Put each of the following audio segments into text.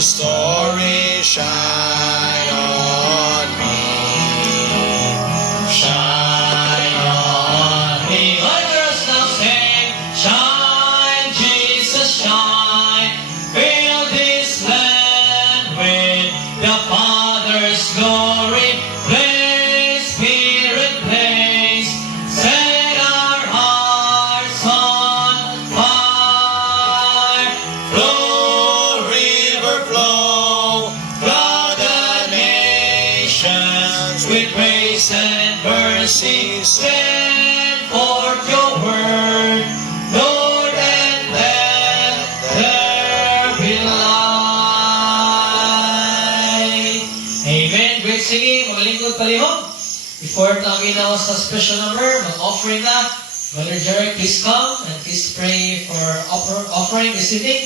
story shine on me. Shine on me. Let us now sing, shine, Jesus, shine. Fill this land with the Father's glory. Place, Spirit, place. Set our hearts on fire. Flow, river, flow, flood the nations With grace and mercy, send forth your word, Lord, and let there be light. Amen. Great singing, mga lingkod palihog. Before talking now sa special number, mag-offering na. Brother Jeric, please come and please pray for offering this evening.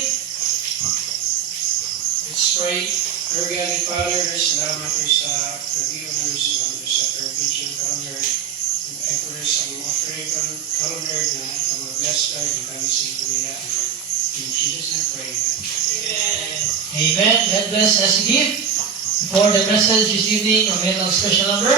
Let's pray. Dear God and Father, salamat po sa review na salamat po sa permission calendar. Ay po rin sa mga offering calendar na mga blessed Lord, yung kami sa Ikuya. In Jesus' name pray. Amen. God bless as you give. For the message this evening, a little special number.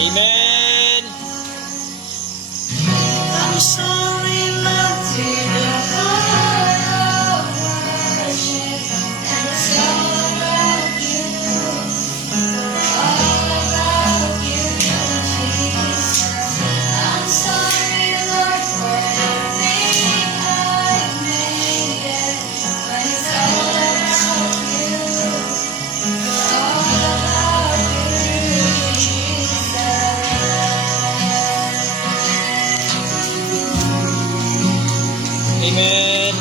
Amen. I'm sorry, Lord, to the heart of worship, and it's all about you, Jesus. I'm sorry, Lord, for the thing I've made it, but it's all about you, Jesus. Amen.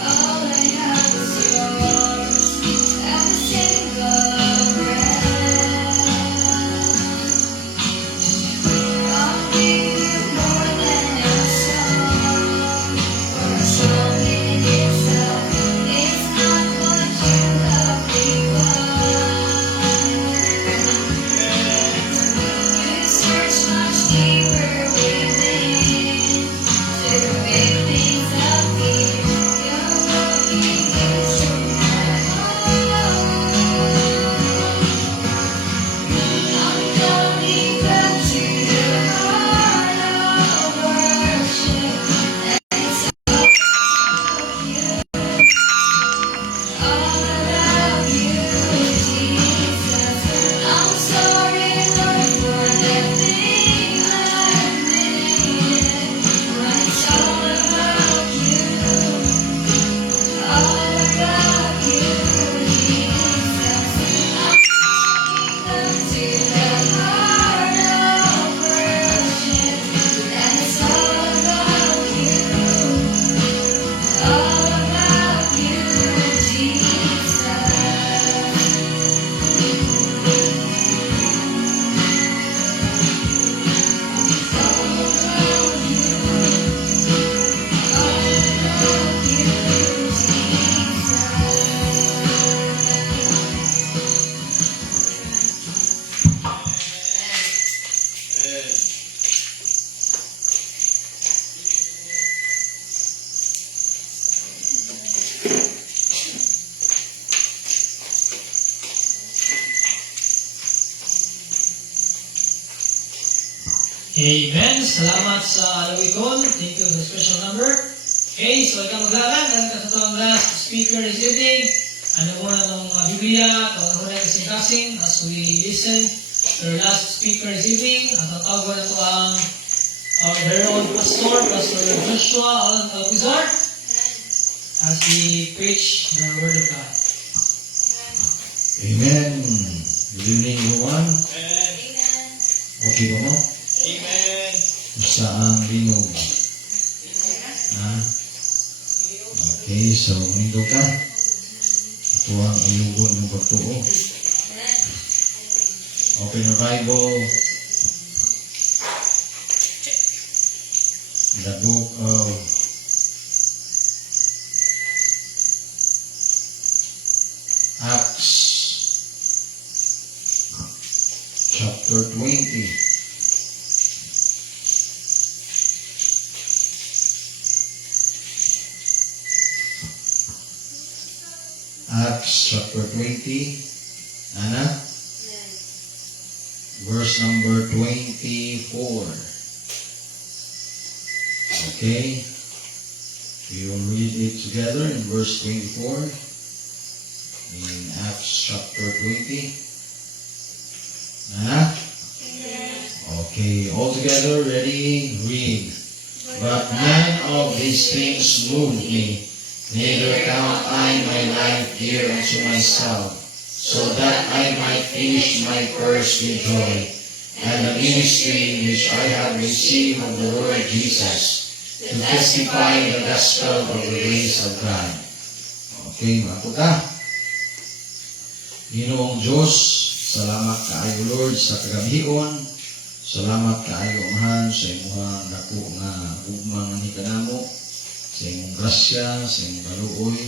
All I have is yours. Amen. Salamat sa alawiton. Thank you for the special number. Okay, so ikaw maglalan. Dahil ka sa itong last speaker this evening. Ano muna itong Biblia, itong muna yung kasing-kasing as we listen to our last speaker this evening. Ang tatawag na ito ang our very own pastor, Pastor Joshua Alan Alpizar, as he preach the Word of God. Amen. Good evening, everyone. Amen. Okay ba mo? Amen. Basta ang linog. Ha? Okay, so manindo ka. Ito ang uyugon ng pagtuo. Open your Bible. The book of Acts, chapter 20. Acts chapter 20, Ana? Verse number 24. Okay? We will read it together in verse 24 in Acts chapter 20. Ana? Okay, all together, ready, read. But none of these things moved me, neither count I my life dear unto myself, so that I might finish my course with joy, and the ministry which I have received of the Lord Jesus, to testify the gospel of the grace of God. Okay, mato ka. Ginoong Diyos, salamat kaayo Lord sa kagabion. Salamat kaayo Amahan sa imuhang dako nga ugma nga hikanamo, sa imong grasya, sa imong kaluoy.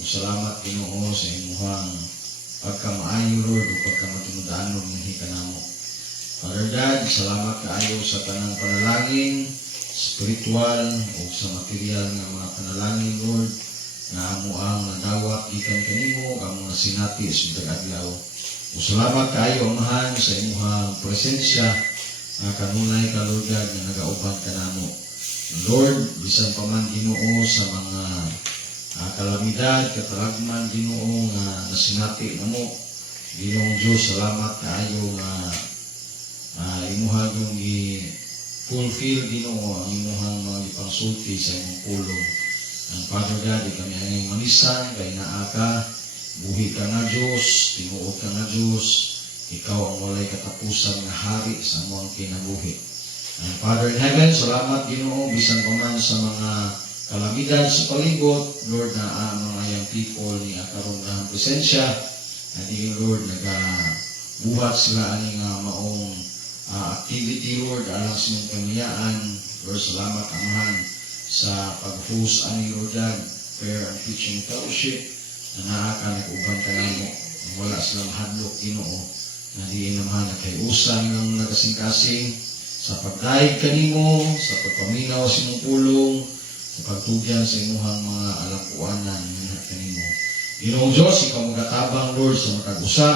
Ug salamat Ginoo sa imuhang pagkamaayo Lord ug pagkamatunudanon nga hikanamo. Father God, salamat kaayo sa tanang panalangin, spiritual o sa material nga mga panalangin Lord, na amo ang nadawat gikan kanimo, amo nga sinati sa dag-adlaw. Ug salamat kaayo Amahan sa imuhang presensya nga kanunay ka Lord God nga nagauban kanamo. Lord, bisan pa man Ginoo sa mga kalamidad, katalagman Ginoo nga nasinati namo. Ginoong Diyos, salamat kaayo nga imuhang yung i-fulfill Ginoo ang imuhang mga ipangsulti sa imong pulong. Ang Father God, kami ang manisan, kay naa ka, buhi ka nga Diyos, tinuod ka nga Diyos, ikaw ang walay katapusan nga hari sa among kinabuhi. And Father in heaven, salamat Ginoo bisan pa man sa mga kalamidad sa palibot, Lord, na ang mga young people ni akaron nga presensya, na di Lord nagabuhat sila ani nga maong activity Lord alang sa inyong kamiyaan. Lord, salamat Amahan sa pag-host ani Lord God, prayer and teaching fellowship na naa ka nag-uban ka namo, wala silang hadlok Ginoo, na di naman nakayusan ng nagasing-kasing sa pagdaig kanimo, sa pagpaminaw sa imong pulong, sa pagtugyan sa imuhang mga alapuanan nga kanimo. Ginoong Diyos, ikaw magatabang Lord sa matag-usa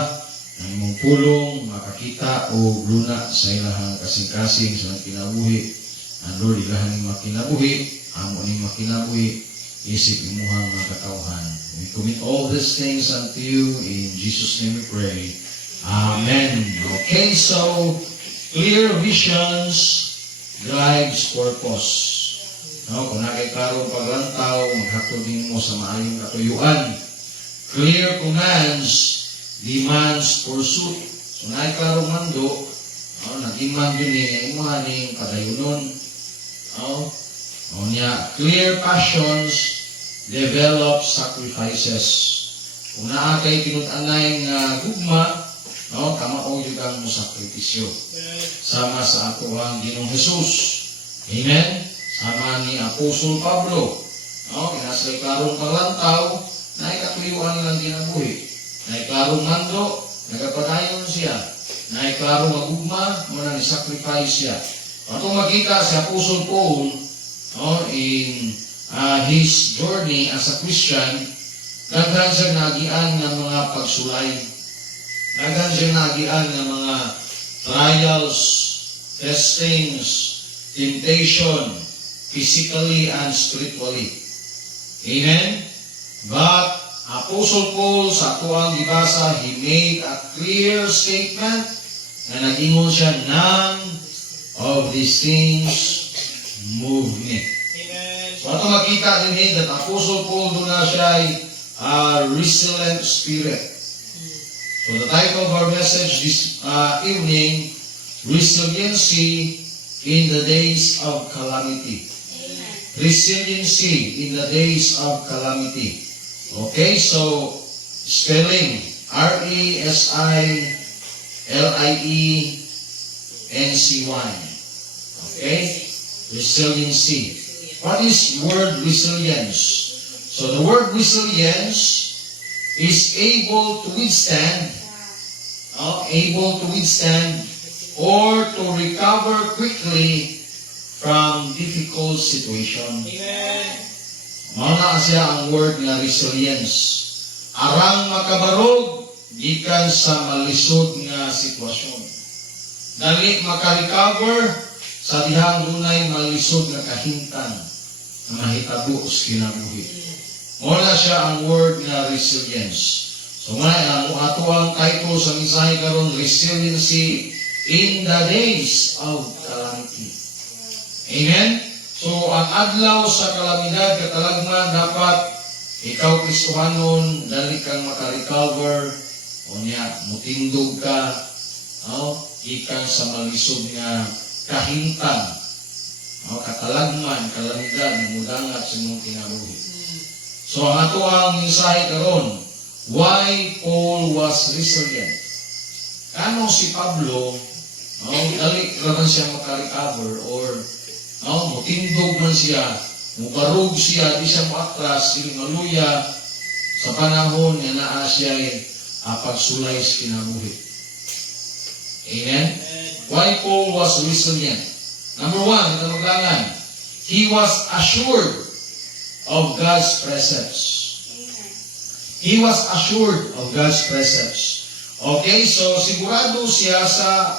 ng imong pulong, makakita o luna sa ilahang kasing-kasing sa kinabuhi. And Lord, ilahan ni makinabuhi, amo ni makinabuhi, isip imuhang mga katawhan. We commit all these things unto you, in Jesus' name we pray. Amen. Okay, so clear visions drives purpose. No, kung nakiklarong paglantaw, maghatod din mo sa maayong katuyuan. Clear commands demands pursuit. So nakiklarong mando, nag-iman din ni imahaning kadayunon. Clear passions develop sacrifices. Kung naakay tinutanay nga gugma, kamao yung kang musakripisyo. Sama sa ato ang Ginoong Jesus. Amen? Sama ni Apostol Pablo. Kinasay klarong paglantaw, na ikatuyuan nilang kinabuhi. Na iklarong mando, nagapadayon siya. Na iklarong magugma, muna ni-sacrifice siya. Atong makita si Apostol Paul in his journey as a Christian, daghan siya nagian ng mga pagsulay. Daghan siya nagian ng mga trials testings, temptation, physically and spiritually. Amen? But Apostle Paul sa atuang gibasa, he made a clear statement na nag-ingon siya, none of these things move me. So ato makita din that Apostle Paul doon na siya ay resilient spirit. So the title of our message this evening, Resiliency in the Days of Calamity. Resiliency in the days of calamity. Okay, so spelling RESILIENCY. Okay, resiliency. What is word resilience? So the word resilience is able to withstand, or to recover quickly from difficult situation. Mana siya ang word nga resilience. Arang makabarog gikan sa malisod nga sitwasyon. Dali maka-recover sa dihang dunay malisod nga kahimtang nga mahitabo sa kinabuhi. Muna siya ang word nga resilience. So may ang ato ang title sa mensahe karon, Resiliency in the Days of Calamity. Amen? So, ang adlaw sa kalamidad, katalagman, dapat ikaw, Kristohanon, dali kang makarecover, o niya, mutindog ka, ikan sa malisod nga kahintang, katalagman, kalamidad, mudangat sa inyong kinabuhi. So, ang ato ang mensahe karon, why Paul was resilient. Kano si Pablo, dali naman siya makarecover, or mutindog man siya, mubarog siya, di siya maatras, sila maluya sa panahon nga naa siya pagsulay sa kinabuhi. Amen? Why Paul was resilient? Number one, ito maglangan, he was assured of God's presence. He was assured of God's presence. Okay, so sigurado siya sa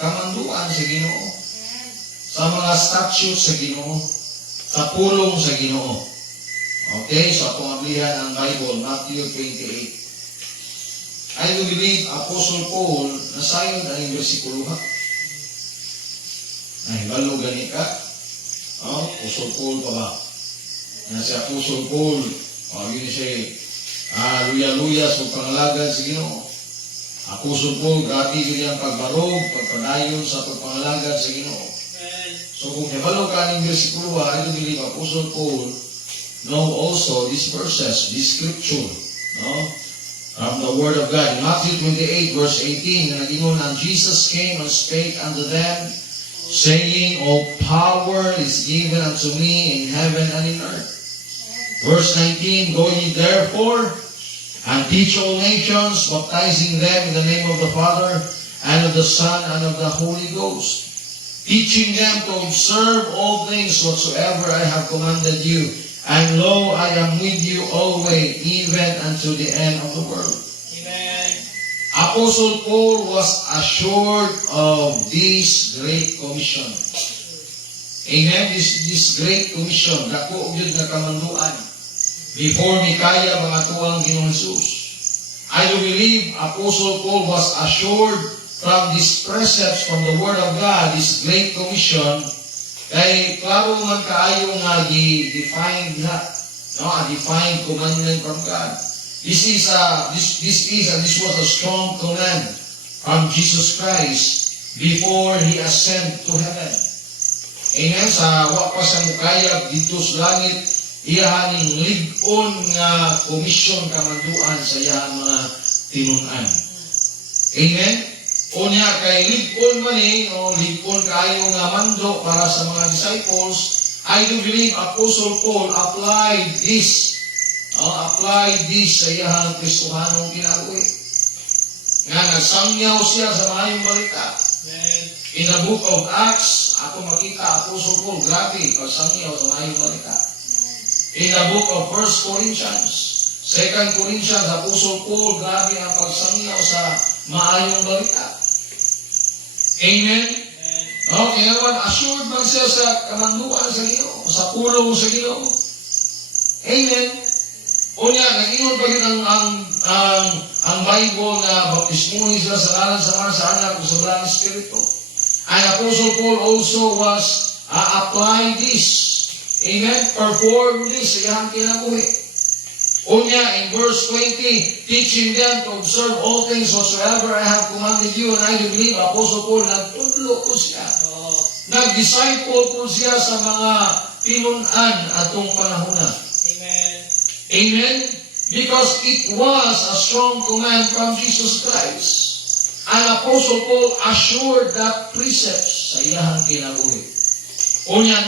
kamanduan sa Ginoo, sa mga statutes sa Ginoo, sa pulong sa Ginoo. Okay, so atong ablihan ang Bible, Matthew 28. I do believe Apostle Paul nasayod ang versikulo ha. Ay, balo gani ka. Apostle Paul pa ba? Na si Apostle Paul, yun siya luya-luya sa pangalagan sa Ginoo. Apostle Paul, grabe yun ang pagbarog, pagpadayon sa pagpangalagan sa Ginoo. So kung nabalo ka ng versikulo, I do believe Apostle Paul know also these verses, this scripture, from the Word of God. In Matthew 28, verse 18, na nag-ingon, and Jesus came and spake unto them, saying, all power is given unto me in heaven and in earth. Verse 19, go ye therefore, and teach all nations, baptizing them in the name of the Father, and of the Son, and of the Holy Ghost, teaching them to observe all things whatsoever I have commanded you. And lo, I am with you always, even unto the end of the world. Amen. Apostle Paul was assured of this great commission. Amen? This great commission, dako yun na kamanduan. Before ni kaya mga tuwang Ginoong Jesus. I do believe Apostle Paul was assured from these precepts from the Word of God, this great commission, kay klaro man kaayo nga defined na, a defined commandment from God. This was a strong command from Jesus Christ before He ascended to heaven. Amen. Sa wa pa sa mukayab dito sa langit, iyahaning lig-on nga komisyon kamanduan sa iyang mga tinun-an. Amen. Unya kay lig-on man lig-on kayo nga mando para sa mga disciples. I do believe Apostle Paul applied this sa iyang Kristohanong kinabuhi. Nga nagsangyaw siya sa maayong balita. In the book of Acts, ako makita Apostle Paul, grabe, pagsangyaw sa maayong balita. In the book of 1 Corinthians, 2 Corinthians, Apostle Paul, grabe ang pagsangyaw sa maayong balita. Amen? Amen. Okay, naman, assured man siya sa kamanduan sa Ginoo, sa pulong sa Ginoo. Amen? Unya, nag-ingon pa yun ang Bible na baptismuhin sila sa ngalan sa Ama, sa Anak, o sa Banal na Espiritu. And Apostle Paul also was apply this. Amen? Perform this sa iyang kinabuhi. Unya, in verse 20, teaching them to observe all things whatsoever I have commanded you, and I do believe, Apostle Paul, nagtudlo po siya. Oo. Nag-disciple po siya sa mga pinunan atong panahona. Amen. Amen? Because it was a strong command from Jesus Christ. And Apostle Paul assured that precepts sa iyahang kinabuhi. Unyan,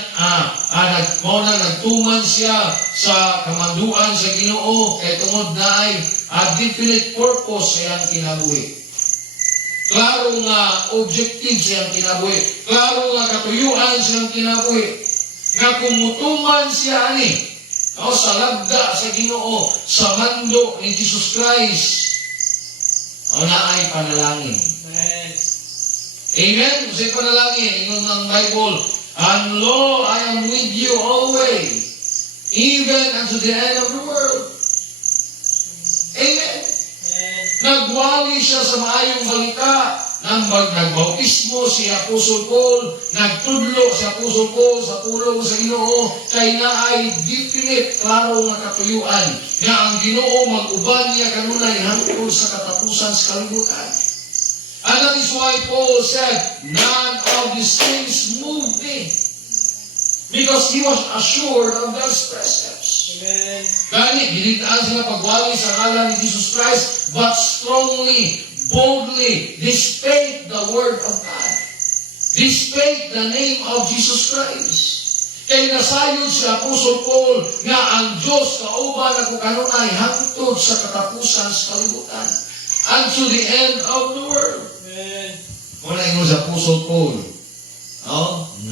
nagtuman siya sa kamanduan sa Ginoo kay tungod na ay definite purpose sa iyang kinabuhi. Klaro nga objective sa iyang kinabuhi. Klaro nga katuyuan sa iyang kinabuhi. Nga kumutuman siya ani sa labda sa Ginoo, sa mando ni Jesus Christ, na ay panalangin. Amen. Amen? Kasi panalangin, ingon ng Bible, and lo, I am with you always, even unto the end of the world. Amen? Amen. Nagwali siya sa maayong balita, nagbautismo si Apostle Paul, nagtudlo si Apostle Paul sa pulong sa Ginoo, kay na ay definite, klaro nga katuyuan, nga ang Ginoo mag-uban niya kanunay hangtod sa katapusan sa kalibutan. And that is why Paul said, none of these things move me. Because he was assured of God's precepts. Amen. Gani, gilitaan sila pagwali sa ngalan ni Jesus Christ, but strongly, boldly, displayed the word of God. Displayed the name of Jesus Christ. Kay nasayod si Apostle Paul nga ang Diyos kauban ako kanunay hangtod sa katapusan sa kalibutan. Unto the end of the world. Amen. Muna ingon sa Apostle Paul,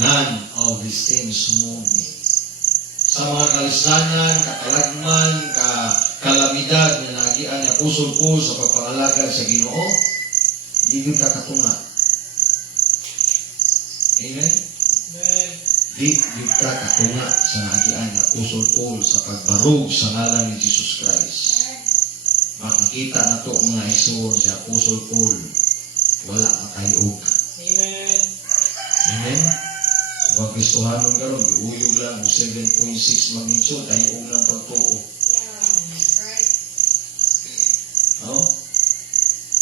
none of these things move me. Sa mga kalisanan, kakalagman, kalamidad na nagian ni Apostle Paul sa pagpangalagad sa Ginoo, di ka katunga. Amen? Amen. Di ka katunga sa nagian ni Apostle Paul sa pagbarog sa ngalan ni Jesus Christ. Makakita na to mga isuon si Apostle Paul, wala makayog. Amen. Amen? Huwag Kristohanon karon, giuyog lang o 7.6 magnitude, tayong ng pagtuo. No?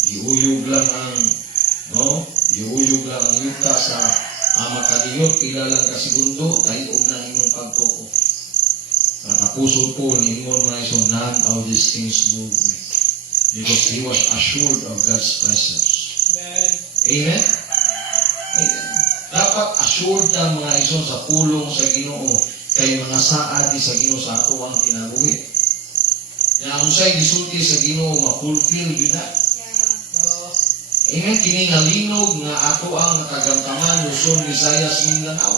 Giuyog lang ang yuta sa makadiyot, kilalang kasigundo, tayong ng inyong pagtuo. Ang Apostle Paul, ingon mga iso, none of these things move me. Because he was assured of God's presence. Amen. Amen? Amen. Dapat assured na mga ison sa pulong sa Ginoo kay mga saad sa Ginoo sa ato ang kinabuhi. Na ang usay gisulti sa Ginoo ma-fulfill yun na. Oo. Amen? Kini nga linog nga ato ang nakagamtaman Luzon, Visayas, Mindanao.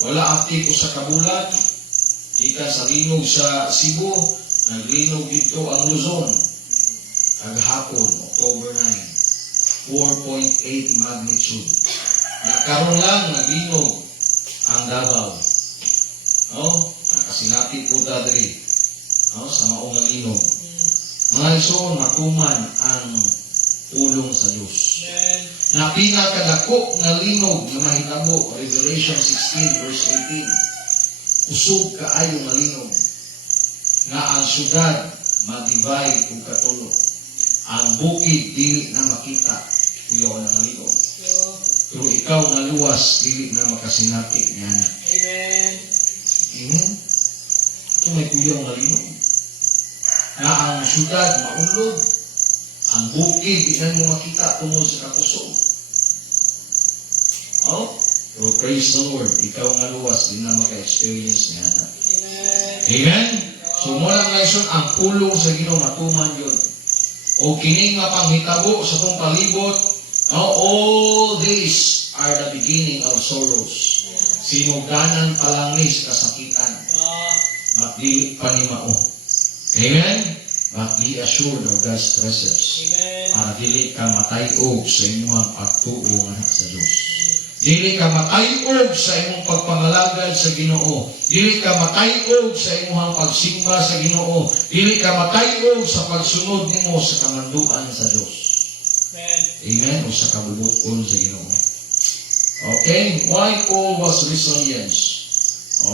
Wala aktibo sa kabulan. Ika sa linog sa Cebu, naglinog dito ang Luzon. Kaghapon, October 9, 4.8 magnitude. Nakaroon lang naglinog ang Davao. Nakasinati po dadri. Sa maong linog. Mga iso, matuman ang tulong sa Diyos. Amen. Na pinakadako nga linog na mahitabo, Revelation 16 verse 18. Usog kaayo nga linog. Nga ang syudad ma-divide kung katulo. Ang bukid dili na makita, kuyaw na nga linog. Pero ikaw nga luwas, dili na makasinati niya na. Amen. Amen? Ito may kuyaw nga linog. Na ang syudad maulog. Ang bukid, di na mo makita tungkol sa kakusog. Pero praise the Lord, ikaw nga luwas, di na maka-experience niya na. Amen. Amen? So mula nga isun, ang pulong sa Ginoo matuman yun. O kining nga panghitabo sa itong palibot, all these are the beginning of sorrows. Sinuganan palangis kasakitan. Magdili panimao. Amen? but be assured of God's presence. Amen. Para dili ka matayog sa imong pagtuo nga sa Dios. Dili ka matayog sa imong pagpangalagad sa Ginoo. Dili ka matayog sa imong pagsimba sa Ginoo. Dili ka matayog sa pagsunod nimo sa kamanduan sa Dios. Amen. Amen. O sa kabubuton sa Ginoo. Okay, why Paul was resilient?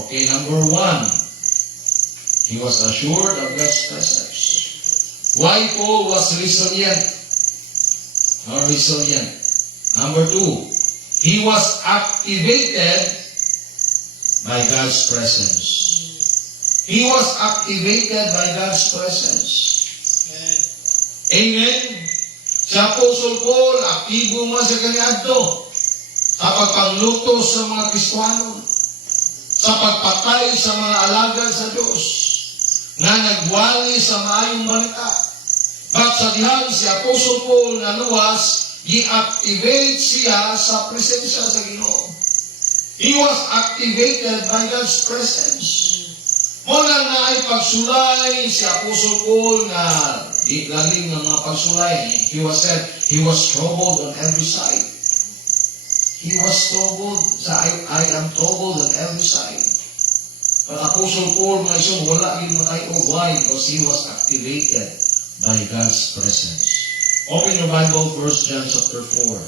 Okay, number 1, he was assured of God's presence. Why Paul was resilient? Or resilient. Number 2, he was activated by God's presence. He was activated by God's presence. Amen. Amen. Si Apostle Paul, aktibo man sa kaniadto sa pagpangluto sa mga Kristiyano, sa pagpatay sa mga alagad sa Diyos, nga nagwali sa maayong balita. But sa dihan si Apostle Paul na luwas, i-activate siya sa presensya sa Ginoo. He was activated by God's presence. Muna na ay pagsulay si Apostle Paul na di lalim ng mga pagsulay. He was troubled on every side. He was troubled. I am troubled on every side. But Apostle Paul, mga isong wala yung matayo. Why? Because he was activated by God's presence. Open your Bible, 1 John chapter 4.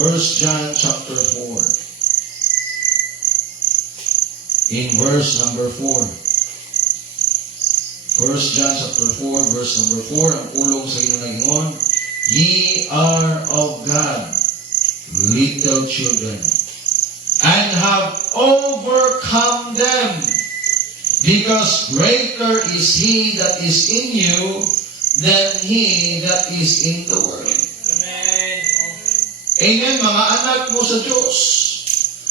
1 John chapter 4. In verse number 4. 1 John chapter 4, verse number 4, ang ulong sa ginunay-ingon, ye are of God, little children, and have overcome them, because greater is he that is in you than he that is in the world. Amen. Amen, mga anak mo sa Diyos.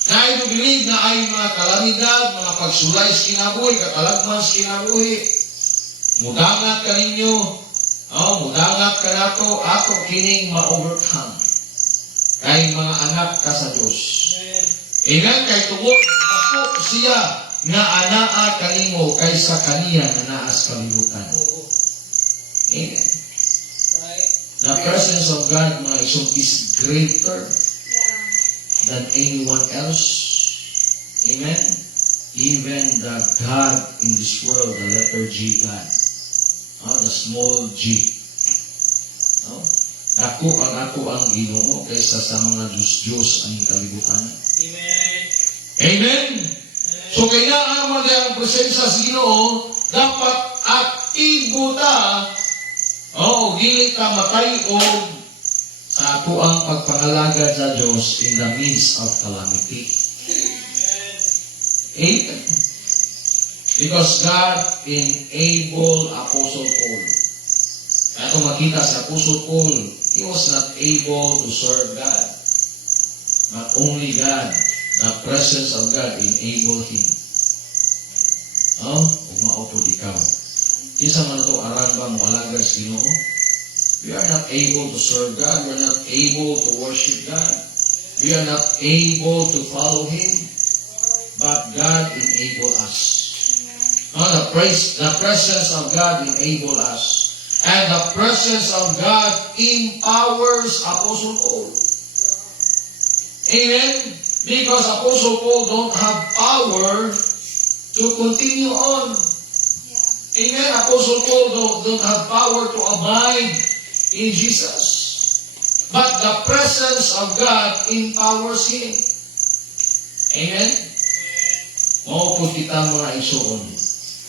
Na I do believe na ay mga kalamidad, mga pagsulay sa kinabuhi, katalagman sa kinabuhi. Mudangat ka ninyo, mudangat ka nato, ato kining ma-overcome. Kay mga anak ka sa Diyos. Amen. Amen, kay tungod, ako siya nga anaa kanimo kaysa kaniya na naas kalibutan. Oo. Amen. Right. The presence of God, mga isong, is greater Yeah. than anyone else. Amen. Even the God in this world, the letter G God. The small G. Ako ang Ginoo kaysa sa mga Diyos-Diyos ang kalibutan. Amen. Amen. So kailangan mo ang presensya sa Ginoo, dapat aktibo ta. Dili ka matayog sa ato ang pagpangalagad sa Diyos in the midst of calamity. Amen. Because God enabled Apostle Paul. Ato makita sa Apostle Paul, he was not able to serve God. But only God, the presence of God, enabled him. Ug maupod ikaw. Isa man ito aran ba mo alagad sa Ginoo? We are not able to serve God. We are not able to worship God. We are not able to follow Him. But God enabled us. The presence of God enabled us. And the presence of God empowers Apostle Paul. Amen? Because Apostle Paul don't have power to continue on. Amen? Apostle Paul don't have power to abide in Jesus. But the presence of God empowers him. Amen? Maupod kita mga isuon.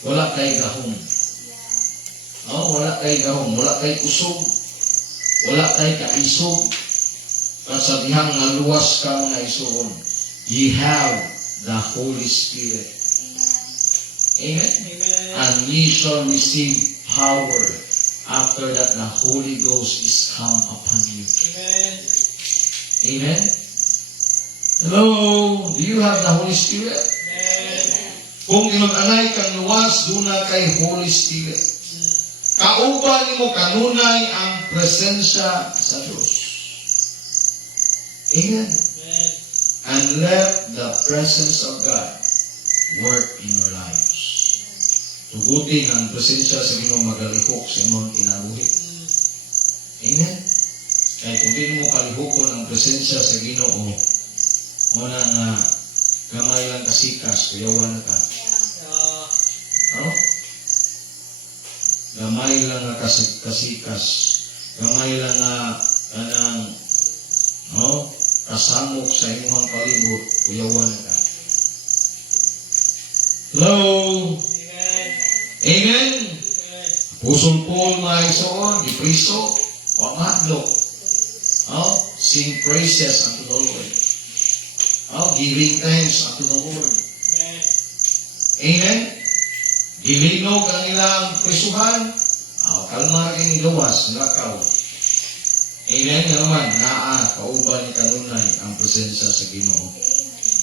Wala kay gahom. Wala kay gahom. Wala kay kusog. Wala kay kaisog. At sa dihang naluwas ka mga isuon. Ye have the Holy Spirit. Amen? Amen. And ye shall receive power after that the Holy Ghost is come upon you. Amen. Amen? Hello? Do you have the Holy Spirit? Amen. Kung imag-anay kang luwas, duna kay Holy Spirit. Kauban mo kanunay ang presensya sa Diyos. Amen? Amen. And let the presence of God work in your lives. Tugutin ang presensya sa Ginoo magalihok sa imong kinabuhi. Amen. Kaya kung di mo kalihokon ang presensya sa Ginoo, muna nga gamay lang kasikas, kuyawan ka. No? Gamay lang nga kasikas. Gamay lang nga kanang no? Kasamok sa imong palibot, kuyawan ka. Hello? Amen? Pusong Paul mga isoon, di priso, wa madlok. Oh, sing praises unto the Lord. Oh, giving thanks unto the Lord. Amen? Gilinog ang ilang prisuhan. Oh, kalmar kini gawas, nilakaw. Amen? Nga naman, naa, kauban ni kanunay ang presensya sa Ginoo.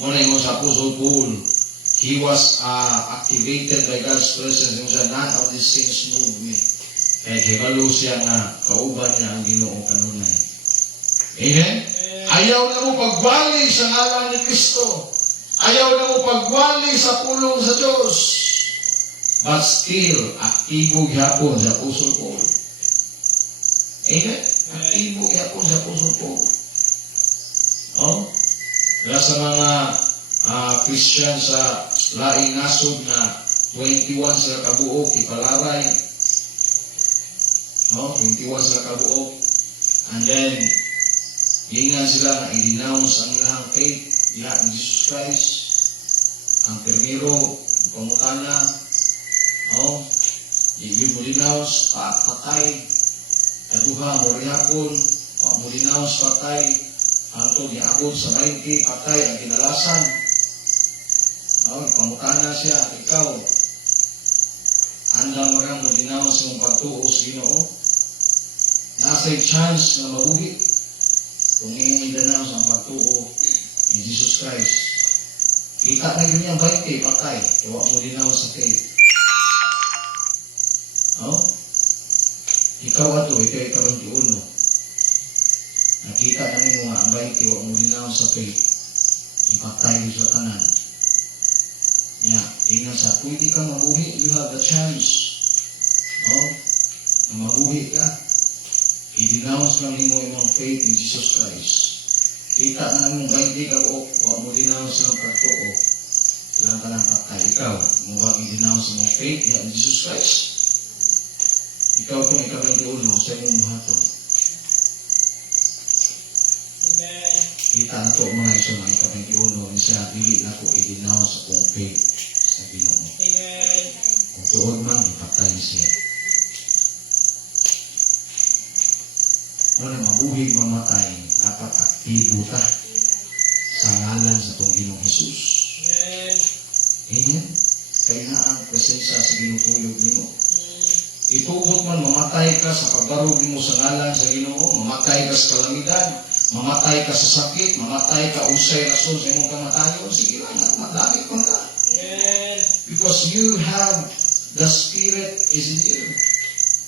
Muna yung sa Apostle Paul, he was activated by God's presence. Yung siya, none of these things move me. Kaya hibalo siya na kauban niya ang Ginoo kanunay. Amen? Ayaw na mo pagwali sa ngalan ni Kristo. Ayaw na mo pagwali sa pulong sa Diyos. But still, aktibo gyapon sa Apostle Paul. Amen? Aktibo gyapon sa Apostle Paul. Oh? Kaya sa mga Christian sa laing nasod na 21 sila kabuok, ipalaray. No? 21 sila kabuok. And then, ingan sila na i-denounce ang ilang faith, ilang ni Jesus Christ, ang termiro, ang pamutana, oh, i-denounce, patay, kaduha, morihapon, mo-denounce, patay, ang ito, niabot sa 90, patay, ang kinalasan, oh, pamutana siya, ikaw, andang marang mo-denounce yung pagtuo sa Ginoo, nasa chance na mabuhi, kung i-denounce ang pagtuo ni Jesus Christ. Kita na yun yung 20, patay. Iwa mo denounce sa faith. Oh? Ikaw ato, ikaw 21. Nakita na nyo nga ang 20, iwa mo denounce sa faith. Ipatay mo sa tanan. Yeah, tingnan sa, pwede ka mabuhi, you have the chance. Oh? Na mabuhi ka. I-denounce lang mo yung faith in Jesus Christ. Kita na mong 20 ka o huwag mo denounce ng pagtuo. Kailangan ka ng patay. Ikaw, huwag i-denounce yung faith in Jesus Christ. Ikaw kung ika-21, sa imong buhaton. Kita na to mga iso mga ika-21, siya, dili na ko i-denounce akong faith sa Ginoo. Kung tuod man, ipatay siya. Wala mabuhig mamatay, dapat aktibo ta sa ngalan sa itong Ginoong Jesus. Amen? Kaya na ang presensya sa ginupuyog nimo. Itugot man, mamatay ka sa pagbarog mo sa ngalan sa Ginoo, mamatay ka sa kalamidad, mamatay ka sa sakit, mamatay ka usay rason sa imong kamatayon, sige lang, madami ko ka. Because you have, the Spirit is in you.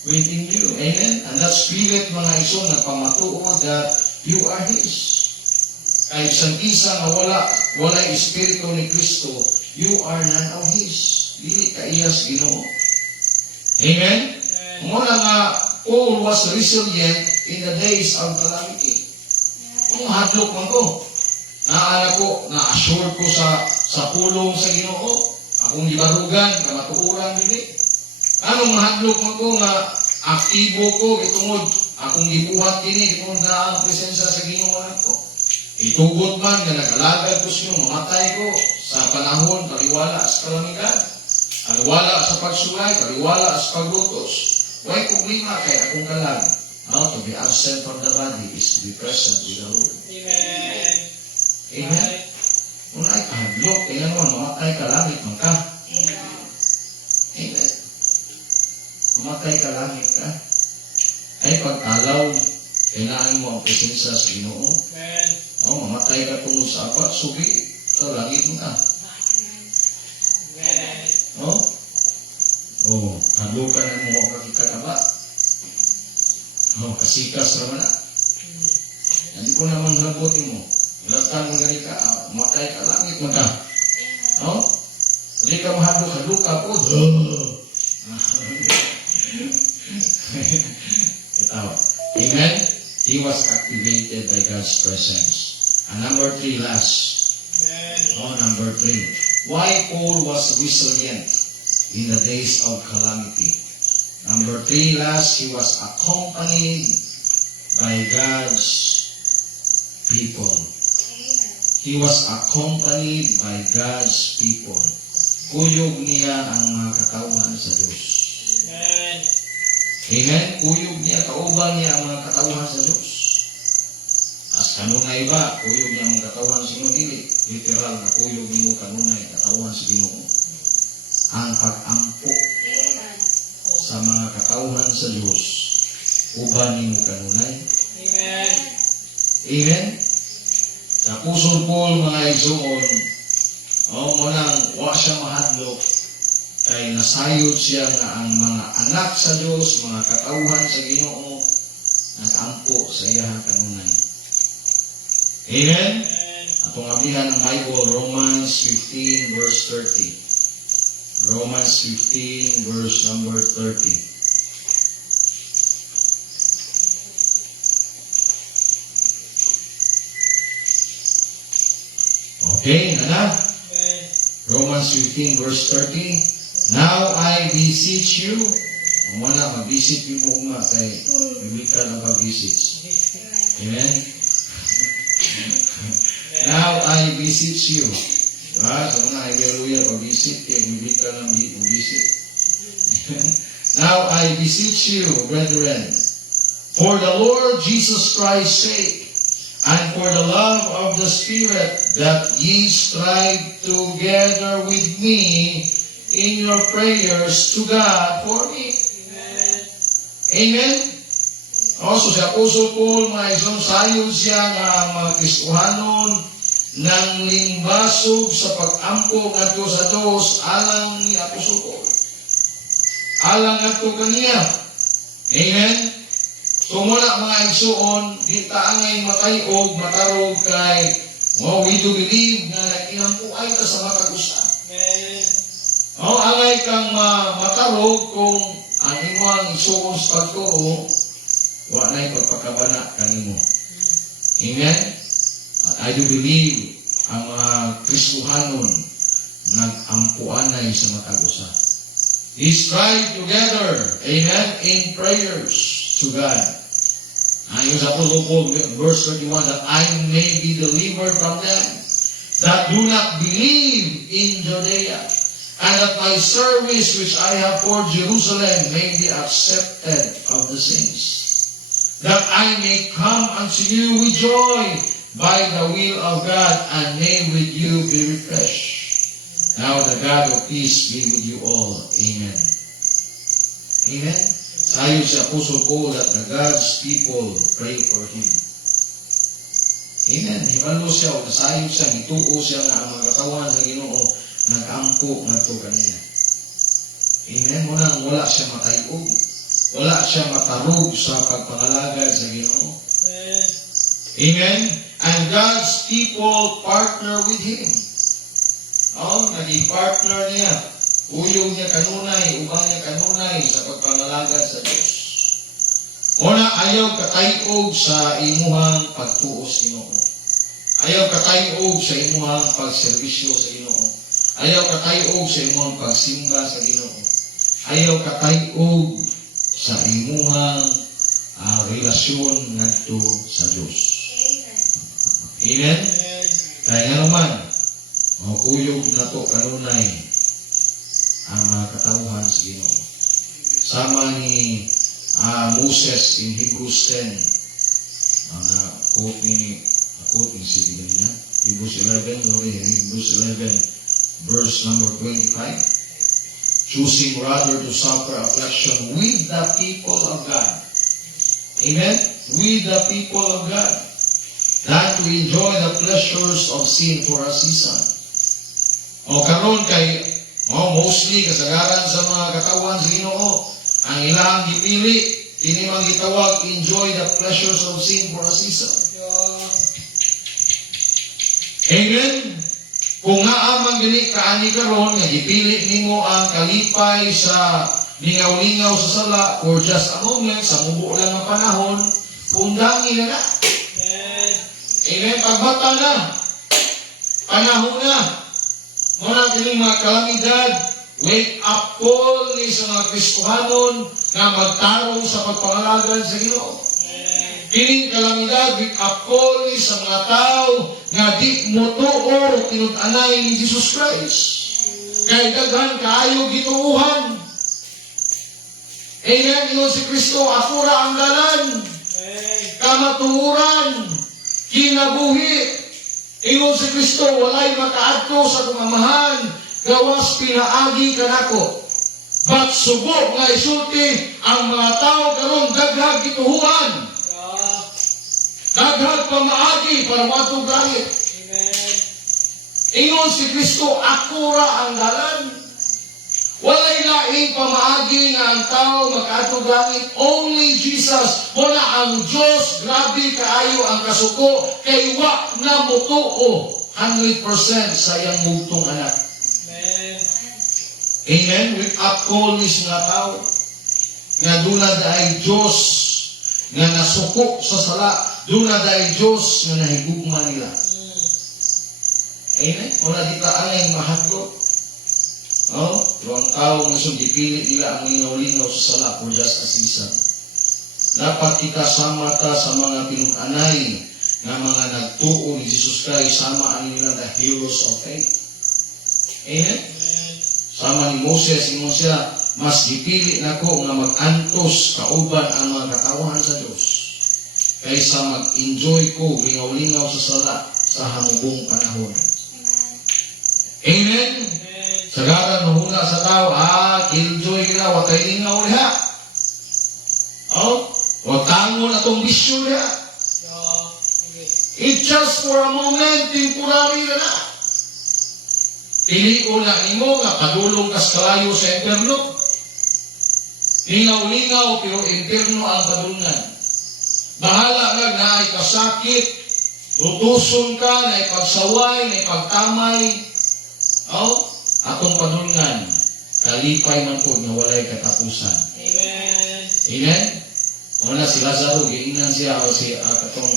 Within you. Amen? And that Spirit, mga iso, nagpamatuo that you are His. Kahit isang isa na wala Espiritu ni Kristo, you are none of His. Dili ka iyas Ginoo. Amen? Muna nga, Paul was resilient in the days of calamity. Kung hadlok man ko, naala ko, na-assure ko sa pulong sa Ginoo, akong gibarugan, kamatuuran dili. Anong mahadlok mo ko nga aktibo ko itungod akong gibuhat kini itungod na ang presensya sa Ginoo ko. Itugot man nga nagalagad ko siya, mamatay ko sa panahon paliwala sa kalamidad, paliwala sa pagsulay, paliwala sa paglutos. Why problema kay akong kalag? To be absent from the body is to be present with the Lord. Amen. Amen? Kung ay kahadlok, kaya naman mamatay ka langit man ka. Amen. Mamatay ka langit ka. Ay pag-alaw, kailangan mo ang presensya sa Ginoo. Mamatay ka tungkol sa apat, subi, sa langit mo ka. Hadlukan na mo ang kakikataba. Kasikas naman na. Hindi po naman labutin mo. Ilatan mo gani ka, mamatay ka langit mo ka. Hindi ka mahadlok, hadlok ka po. Itaw. Amen? He was activated by God's presence. And number 3, last. Number 3. Why Paul was resilient in the days of calamity. Number 3, last, he was accompanied by God's people. He was accompanied by God's people. Kuyog niya ang mga katawan sa Diyos. Amen? Kuyog niya, kauban niya ang mga katawan sa Diyos. As kanunay ba, kuyog niya ang mga katawan sa Ginoo? Dili. Literal na kuyog niyo kanunay, katawan sa Ginoo. Ang pag-ampo sa mga katawan sa Diyos, uban niyo kanunay. Amen? Sa pusong Paul, mga igsoon, munang wa siya mahadlok, kay nasayod siya nga ang mga anak sa Diyos, mga katauhan sa Ginoo, nag-ampo sa iyang kanunay. Amen? Atong abihan ng Bible, Romans 15 verse 30. Romans 15 verse number 30. Okay, nana? Romans 15 verse 30. Now I beseech you, wala mag-visit yung mga kay biblical na mag-visit. Amen? Now I beseech you. Diba? So na, hallelujah, mag-visit kay biblical na mag-visit. Now I beseech you, brethren, for the Lord Jesus Christ's sake, and for the love of the Spirit, that ye strive together with me in your prayers to God for me. Amen? Also, si Apostle Paul, mga isang sayod siya nga mga Kristohanon ng limbasog sa pag-ampo ngadto sa Diyos alang ni Apostle Paul. Alang ngadto kaniya. Amen? So muna mga igsoon, di taangay matayog, matarog kay we do believe na nakinampuay ka sa matagusa. Angay kang matarog kung ang imong igsoon sa pagturo, wa na'y pagpakabana kanimo. Amen? At I do believe ang mga Kristohanon nag-ampuanay sa matagusa. We strive together, amen, in prayers to God. Ayon sa Apostle Paul, verse 31, that I may be delivered from them that do not believe in Judea, and that my service which I have for Jerusalem may be accepted of the saints, that I may come unto you with joy by the will of God, and may with you be refreshed. Now the God of peace be with you all. Amen. Amen. Sayo si Apostle Paul that the God's people pray for him. Amen. Hibalo siya, o nasayo siya, hituo siya nga ang mga katawan sa Ginoo, nag-ampo nga to kaniya. Amen. Munang wala siya matayog. Wala siya matarog sa pagpangalagad sa Ginoo. Amen. And God's people partner with him. Naging partner niya. Uyong niya kanunay, ubang niya kanunay sa pagpangalagad sa Diyos. Una, ayaw katayog sa imuhang pagtuos Ginoo. Ayaw katayog sa imuhang pagserbisyo sa Ginoo. Ayaw katayog sa imuhang pagsimba sa Ginoo. Ayaw katayog sa imuhang relasyon ngadto sa Diyos. Amen? Kaya nga naman, kuyog na to kanunay ang mga katauhan sa Ginoo. Sama ni Moses in Hebrews 10. Quote ni si Biblia niya. Hebrews 11, verse number 25. Choosing rather to suffer affliction with the people of God. Amen? With the people of God. Than to enjoy the pleasures of sin for a season. Karon kay mostly kasagaran sa mga katawan sa Ginoo, ang ilang gipili kini mang gitawag enjoy the pleasures of sin for a season. Amen. Kung naamang gini kaani karon nga gipili nimo ang kalipay sa lingaw-lingaw sa sala for just a moment, sa mubo lang ang panahon, pundangi na. Amen. Pagbata na. Panahon na. Muna kining mga kalamidad, wake up call ni sa mga Kristohanon na magtarong sa pagpangalagad sa Ginoo. Kining kalamidad, wake up call ni sa mga tao nga di motuo tinud-anay ni Jesus Christ. Kay daghan kaayo gituuhan. Amen. Ingon si Kristo, ako ra ang dalan, kamatuoran, kinabuhi. Ingon si Kristo, walay makaadto sa kong amahan, gawas pinaagi kanako. But subok nga isulti ang mga tao karon daghag gituhuan. Daghag pamaagi para matong langit. Ingon si Kristo, ako ra ang dalan. Walay laing pamaagi nga ang tao makaadtong langit. Only Jesus. Wala ang Diyos. Grabe kaayo ang kasuko. Kay wa na mutuo 100% sa iyang mugtong anak. Amen. With up call ni mga tao nga dula daay Diyos nga nasuko sa sala. Dula daay Diyos nga nahigugma nila. Amen. Wala di ka angay mahadlok. Oh, ang tao mo dipili nila ang lingaw-lingaw sa sala for just a season. Dapat kita sama ta sa mga pinag-anay na mga nagtuo ni Jesus Christ, sama ang nila the heroes of faith. Amen? Sama ni Moses, ingon siya, mas dipili nako nga mag-antos kauban ang mga katawan sa Diyos kaysa mag-enjoy ko lingaw-lingaw sa sala sa hamubong panahon. Amen? Sagaran mahuna sa tao, killjoy ka, watay lingaw liha. Oh, watangon atong bisyo liha. It's just for a moment, temporary na. Pili ko na nimo nga padulong kas kalayo sa impierno. Lingaw-lingaw, pero impierno ang padulungan. Bahala nga na ikasakit, tutuson ka, na ipagsaway, na ipagtamay. Oh, atong padulungan, kalipay man po nga walay katapusan. Amen. Amen? Una si Lazaro, giingnan siya, o si katong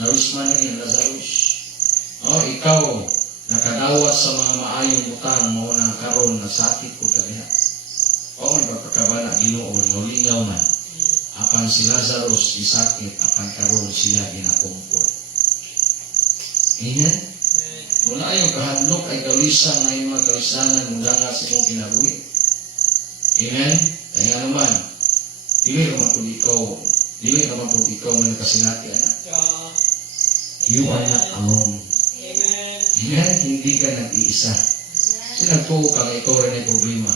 Narusman niya, Lazarus. O, ikaw, nakadawat sa mga maayong utang mo na karon na sakit ko kaniya. O, may pagkakabana, Ginoo, lingaw man. Apan si Lazarus, isakit, apan karon siya ginakumport. Amen? Muna ayong kahadlok ay kawisan na yung mga kawisanan mula nga sa mong kinabuhi. Amen? Kaya naman, dili naman po ikaw may nakasinati, anak. You are not alone. Amen? Hindi ka nag-iisa. Sinagtuo ka nga ikaw rin ay problema.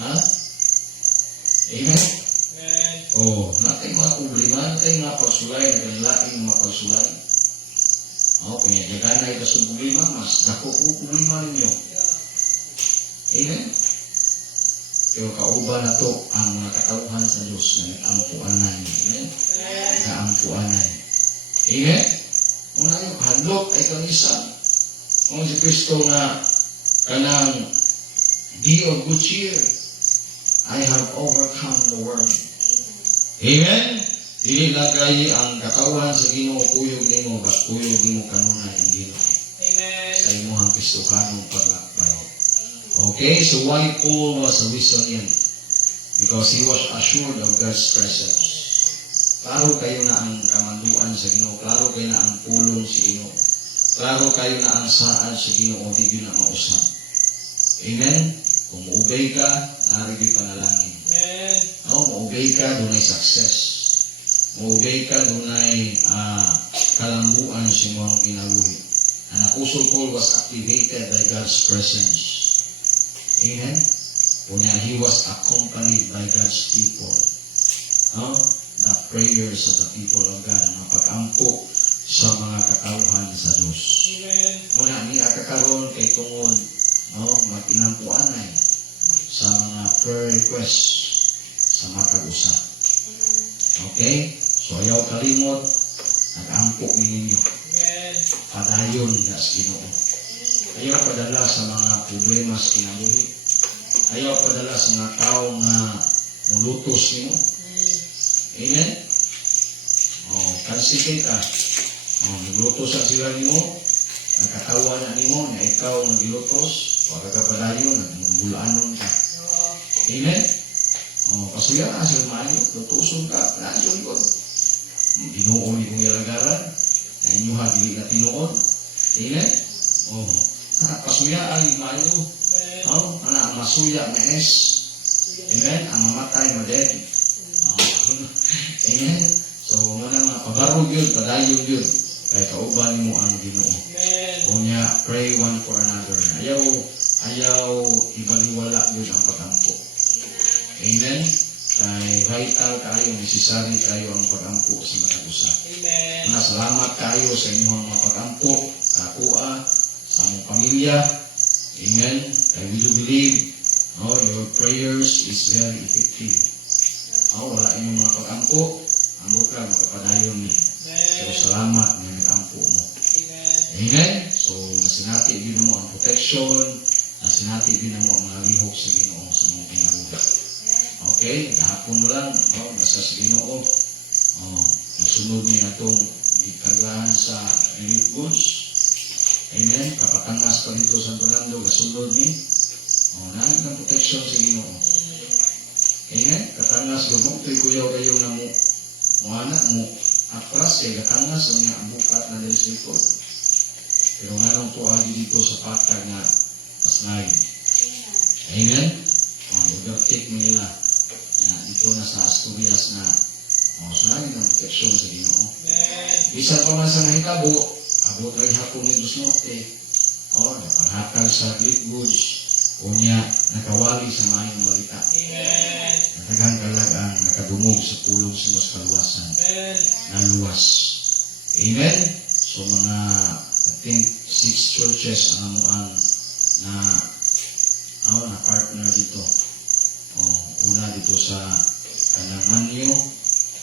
Ha? Amen? Oh, natay mga problema, natay mga pagsulay, nagalaing mga pagsulay. Kung yagana ito sa problema, mas dako po problema ninyo. Amen? Pero kauban na to ang mga katauhan sa Diyos na nag-ampuanan. Amen? Nag-ampuanan. Amen? Kung na yung hadlok ay kamisan. Kung si Kristo nga kanang be of good cheer, I have overcome the world. Amen? Dili lang kayo ang katawan sa Ginoo kuyog nimo, but kuyog nimo kanunay ang Ginoo. Amen. Sa imuhang Kristohanong paglakbay. Okay, so why Paul was a Wisdonian? Because he was assured of God's presence. Klaro kayo na ang kamanduan sa Ginoo, klaro kayo na ang pulong sa Ginoo, klaro kayo na ang saan sa Ginoo, di na mausap. Amen? Kung maubay ka, narigi panalangin. Amen. Maubay ka, dunay success. Maubay ka, dunay kalambuan sa mga kinabuhi. Ang Apostle Paul was activated by God's presence. Amen? Kunya, he was accompanied by God's people. The prayers of the people of God, ang mga pag-ampo sa mga katauhan sa Diyos. Amen. Muna, niya kakaroon kay tungod, mag-inampuanay sa mga prayer requests sa matag-usa. Okay? So, ayaw kalimot, nag-ampo ninyo. Amen. Padayon na sa Ginoo. Ayaw padala sa mga problema sa kinabuhi. Ayaw padala sa mga tao nga mulutos nimo. Amen? Oh, kansipin ka. Oh, maglutos ang sila nimo. Nakatawa na nimo na ikaw nagilutos. Huwag ka padayon, nagmulanon ka. Amen? Oh, pasuya ka sa mayo, lutuson ka, padayon ko. Tinuon kong ilagaran. Na inyuha, dili na tinuon. Amen? Oh, pasuya ang mayo. Oh, ang masuya, maes. Amen? Ang mamatay, maded. Oh, amen? So, muna mga pabarog yun, padayon yun. Kaya kauban mo ang Ginoo. O niya, pray one for another. Ayaw ibaliwala yun ang pagampo. Amen? Kaya vital kayo, necessary kayo ang pagampo sa mga usa. Mga salamat kayo sa inyong mga pagampo, kakua, sa among pamilya. Amen? I do believe your prayers is very effective. Wala inyong mga pagampo, ang buka, magpadayon ni. So, salamat na nag-ampo mo. Amen? So, nasinati din mo ang protection, nasinati din mo ang mga lihok sa Ginoo sa mga pinaruga. Okay? Nahapon mo lang, nasa sa Ginoo. Nasunod niya itong itagahan sa relief goods. Amen? Kapatangas pa dito sa Fernando, nasunod ni. Nahin ng protection sa Ginoo. Amen? Katangas mo, ito'y kuyaw kayo na mo, mga anak mo, atras kay katangas o niya ang bukat na dahil sa likod. Pero nga nang tuwagi dito sa patag na pasnay. Amen? Overtake mo nila. Dito na sa Asturias na sunagin ang proteksyon sa Ginoo. Bisan pa man sa nahitabo, abot rin hapon ni Dos Norte. Napanghatag sa Great Woods. O niya nakawali sa mayong balita. Natagang kalagang nakadumog sa pulong sa mas kaluwasan. Naluwas. Amen? So mga, I think, 6 churches ang amuang na partner dito. Una dito sa Kananganyo,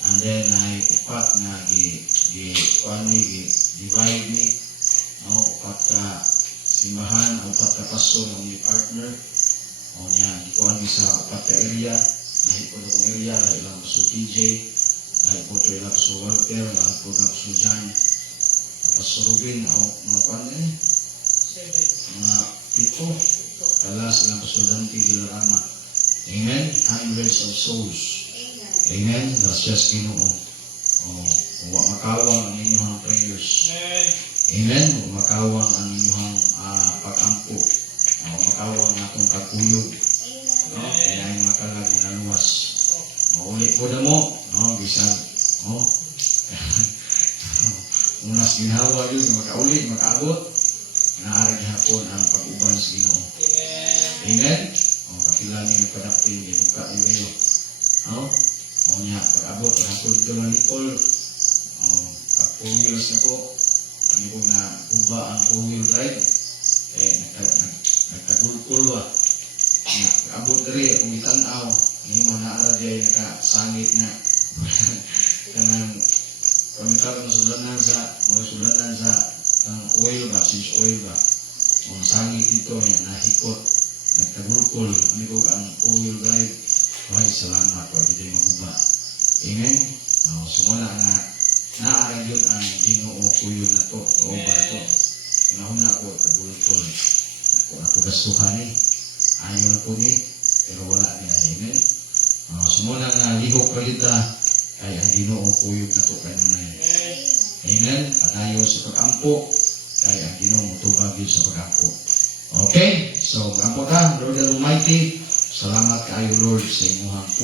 and then ay upat na divide ni, upat ka simbahan, upat ka paso ng ni partner. Niya, ikuan ni sa upat ka area, lahi po na kong area, lahi lang po sa TJ, lahi po ito lang po sa Walter, lahi po na po sa John, Pastor Rubin, mga kuan mga pito, kalas lang po sa Dante de la Rama. Amen? Hundreds of souls. Amen? Gracias Ginoo. Huwag makawang ang inyong prayers. Amen? Huwag makawang ang inyong pag-ampo. Huwag makawang ang atong pagkuyog. Kaya yung makalag na naluwas. Maulit po na mo. Bisan. Unas ginawa yun, makaulit, makaabot. Naarag hapon ang pag-uban sa Ginoo. Amen? Kapilani ng padapin, ibuka yung kayo. Niya, pag-abot, hapon dito na Nicole. Pag 4 wheels na po, hindi ko na buba ang 4-wheel drive. Nagtagulkul ba? Pag-abot na rin, kung itanaw, hindi mo naarad yan, nakasangit na. Kanang, pamitar na sulanan sa oil ba, since oil ba. Kung sangit dito, nahikot, nagtagulkol, hindi ko ang 4-wheel drive. Ay, salamat, wag hindi maguba. Amen? Sumula na, naaaral yun ang Ginoo kuyog na to, o ba na to. Pinahon na ako, tagulkol. Ako gastuhan ayaw na po pero wala niya. Amen? Sumula na, lihok kalita, ay ang Ginoo kuyog na to, kayo na yun. Amen? Patayo sa pag-ampo, kaya ang Ginoo mutubag yun sa pag-ampo. Okay? So, mag-ampo ka, Lord Almighty,